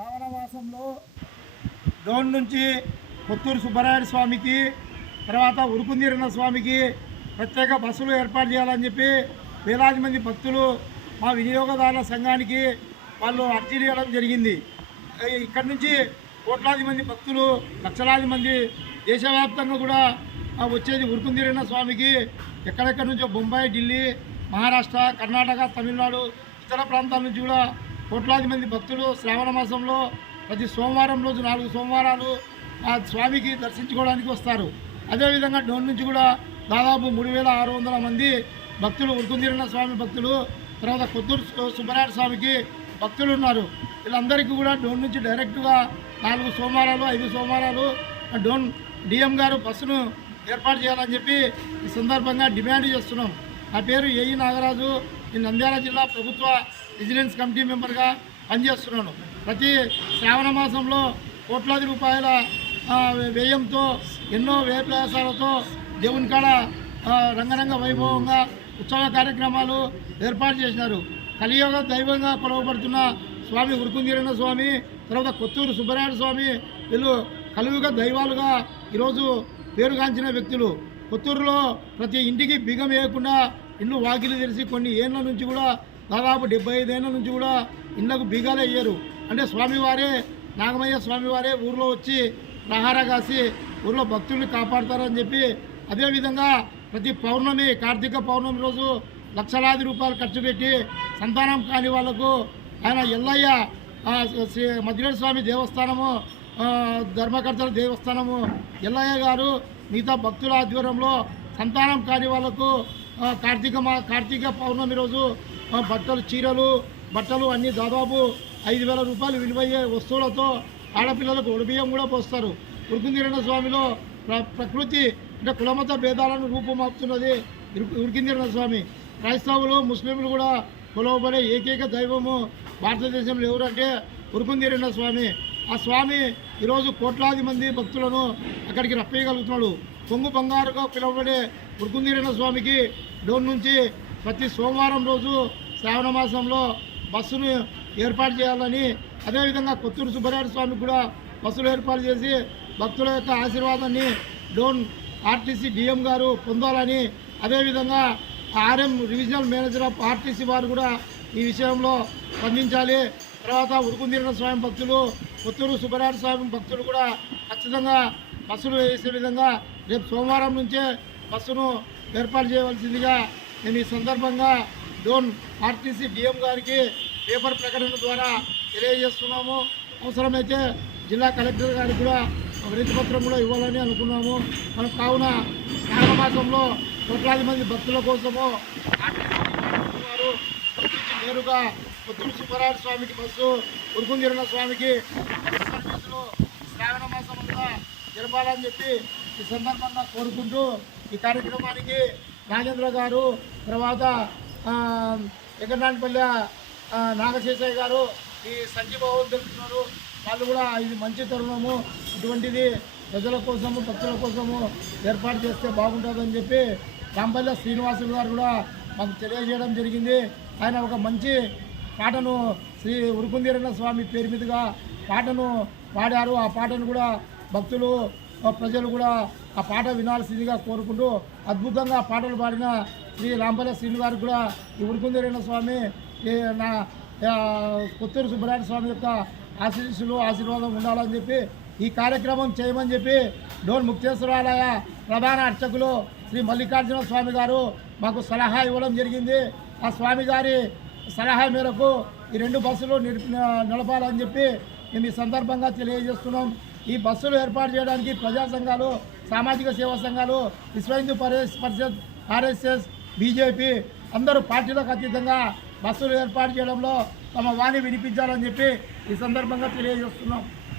శ్రావణ మాసంలో డోన్ నుంచి కొత్తూరు సుబ్బరాయుడు స్వామికి తర్వాత ఉరుకుందీరన్న స్వామికి ప్రత్యేక బస్సులు ఏర్పాటు చేయాలని చెప్పి వేలాది మంది భక్తులు మా వినియోగదారుల సంఘానికి వాళ్ళు అర్జీ చేయడం జరిగింది. ఇక్కడి నుంచి కోట్లాది మంది భక్తులు, లక్షలాది మంది దేశవ్యాప్తంగా కూడా వచ్చేది ఉరుకుందీరన్న స్వామికి. ఎక్కడెక్కడి నుంచో బొంబాయి, ఢిల్లీ, మహారాష్ట్ర, కర్ణాటక, తమిళనాడు, ఇతర ప్రాంతాల నుంచి కూడా కోట్లాది మంది భక్తులు శ్రావణ మాసంలో ప్రతి సోమవారం రోజు 4 సోమవారాలు ఆ స్వామికి దర్శించుకోవడానికి వస్తారు. అదేవిధంగా డోన్ నుంచి కూడా దాదాపు 3600 మంది భక్తులు, ఉరుకుందీరన్న స్వామి భక్తులు, తర్వాత కొత్తూరు సుబ్బరాయుడు స్వామికి భక్తులు ఉన్నారు. వీళ్ళందరికీ కూడా డోన్ నుంచి డైరెక్ట్గా 4 సోమవారాలు 5 సోమవారాలు డోన్ డిఎం గారు బస్సును ఏర్పాటు చేయాలని చెప్పి ఈ సందర్భంగా డిమాండ్ చేస్తున్నాం. నా పేరు ఏఈ నాగరాజు. నేను నంద్యాల జిల్లా ప్రభుత్వ విజిలెన్స్ కమిటీ మెంబర్గా పనిచేస్తున్నాను. ప్రతి శ్రావణ మాసంలో కోట్లాది రూపాయల వ్యయంతో ఎన్నో వ్యయ ప్రయాసాలతో దేవుని కాడ రంగరంగ వైభవంగా ఉత్సవ కార్యక్రమాలు ఏర్పాటు చేసినారు. కలియుగ దైవంగా కొలవబడుతున్న స్వామి ఉరుకుందీరన్న స్వామి, తర్వాత కొత్తూరు సుబ్బరాయుడు స్వామి, వీళ్ళు కలియుగ దైవాలుగా ఈరోజు పేరుగాంచిన వ్యక్తులు. కొత్తూరులో ప్రతి ఇంటికి బిగం వేయకుండా ఇల్లు వాకిలు తెరిచి కొన్ని ఏళ్ళ నుంచి కూడా దాదాపు 75 ఏళ్ళ నుంచి కూడా ఇళ్లకు బీగాలే వేయరు. అంటే స్వామివారే, నాగమయ్య స్వామివారే ఊర్లో వచ్చి ప్రహార కాసి ఊర్లో భక్తుల్ని కాపాడతారని చెప్పి, అదేవిధంగా ప్రతి పౌర్ణమి, కార్తీక పౌర్ణమి రోజు లక్షలాది రూపాయలు ఖర్చు పెట్టి సంతానం కాని వాళ్లకు ఆయన ఎల్లయ్య మద్దిలేటి స్వామి దేవస్థానము, ధర్మకర్తల దేవస్థానము ఎల్లయ్య గారు మిగతా భక్తుల ఆధ్వర్యంలో సంతానం కాని వాళ్లకు కార్తీక పౌర్ణమి రోజు బట్టలు, చీరలు, బట్టలు అన్నీ దాదాపు 5000 రూపాయలు విలువయ్యే వస్తువులతో ఆడపిల్లలకు ఒడిబియ్యం కూడా పోస్తారు. ఉరుకుందీరన్న స్వామిలో ప్రకృతి అంటే కులమత భేదాలను రూపుమాపుతున్నది ఉరుకుందీరన్న స్వామి. క్రైస్తవులు, ముస్లింలు కూడా కొలవబడే ఏకైక దైవము భారతదేశంలో ఎవరంటే ఉరుకుందీరన్న స్వామి. ఆ స్వామి ఈరోజు కోట్లాది మంది భక్తులను అక్కడికి రప్పేయగలుగుతున్నాడు. కొంగు బంగారుగా పిలువబడే ఉరుకుందీరన్న స్వామికి డోన్ నుంచి ప్రతి సోమవారం రోజు శ్రావణ మాసంలో బస్సును ఏర్పాటు చేయాలని, అదేవిధంగా కొత్తూరు సుబ్బరాయుడు స్వామికి కూడా బస్సులు ఏర్పాటు చేసి భక్తుల యొక్క ఆశీర్వాదాన్ని డోన్ ఆర్టీసీ డిఎం గారు పొందాలని, అదేవిధంగా RM revisional manager of RTC వారు కూడా ఈ విషయంలో స్పందించాలి. తర్వాత ఉరుకుందీరన్న స్వామి భక్తులు, కొత్తూరు సుబ్బరాయుడు స్వామి భక్తులు కూడా ఖచ్చితంగా బస్సులు వేసే విధంగా రేపు సోమవారం నుంచే బస్సును ఏర్పాటు చేయవలసిందిగా నేను ఈ సందర్భంగా డోన్ ఆర్టీసీ డిఎం గారికి పేపర్ ప్రకటన ద్వారా తెలియజేస్తున్నాము. అవసరమైతే జిల్లా కలెక్టర్ గారికి కూడా వినతి పత్రం కూడా ఇవ్వాలని అనుకున్నాము. మనం కావున శ్రావణ మాసంలో కోట్లాది మంది భక్తుల కోసము ఆర్టీసీ వారు నేరుగా కొత్తూరు సుబ్బరాయుడు స్వామికి బస్సు, ఉరుకుందీరన్న స్వామికి సర్వీసులు శ్రావణ మాసంలో జరపాలని చెప్పి ఈ సందర్భంగా కోరుకుంటూ ఈ కార్యక్రమానికి నాగేంద్ర గారు, తర్వాత ఎగనాన్పల్లె నాగశేషయ్య గారు, ఈ సంజీబాబు తెలుపుతున్నారు. వాళ్ళు కూడా ఇది మంచి తరుణము, ఇటువంటిది ప్రజల కోసము, భక్తుల కోసము ఏర్పాటు చేస్తే బాగుంటుందని చెప్పి రాంపల్లె శ్రీనివాసులు గారు కూడా మాకు తెలియజేయడం జరిగింది. ఆయన ఒక మంచి పాటను శ్రీ ఉరుకుందీరన్న స్వామి పేరు మీదుగా పాటను పాడారు. ఆ పాటను కూడా భక్తులు, ప్రజలు కూడా ఆ పాట వినాల్సిందిగా కోరుకుంటూ అద్భుతంగా పాటలు పాడిన శ్రీ రాంపల్లె శ్రీను గారికి కూడా ఈ ఉరుకుందీరన్న స్వామి, నా కొత్తూరు సుబ్బరాయుడు స్వామి యొక్క ఆశీర్వాదం ఉండాలని చెప్పి ఈ కార్యక్రమం చేయమని చెప్పి డోన్ ముక్తేశ్వరాలయ ప్రధాన అర్చకులు శ్రీ మల్లికార్జున స్వామి గారు మాకు సలహా ఇవ్వడం జరిగింది. ఆ స్వామి గారి సలహా మేరకు ఈ 2 బస్సులు నడపాలని చెప్పి మేము ఈ సందర్భంగా తెలియజేస్తున్నాం. ఈ బస్సులు ఏర్పాటు చేయడానికి ప్రజా సంఘాలు, సామాజిక సేవా సంఘాలు, విశ్వ హిందూ పరిషత్, ఆర్ఎస్ఎస్, బీజేపీ అందరూ పార్టీలకు అతీతంగా బస్సులు ఏర్పాటు చేయడంలో తమ వాణి వినిపించాలని చెప్పి ఈ సందర్భంగా తెలియజేస్తున్నాం.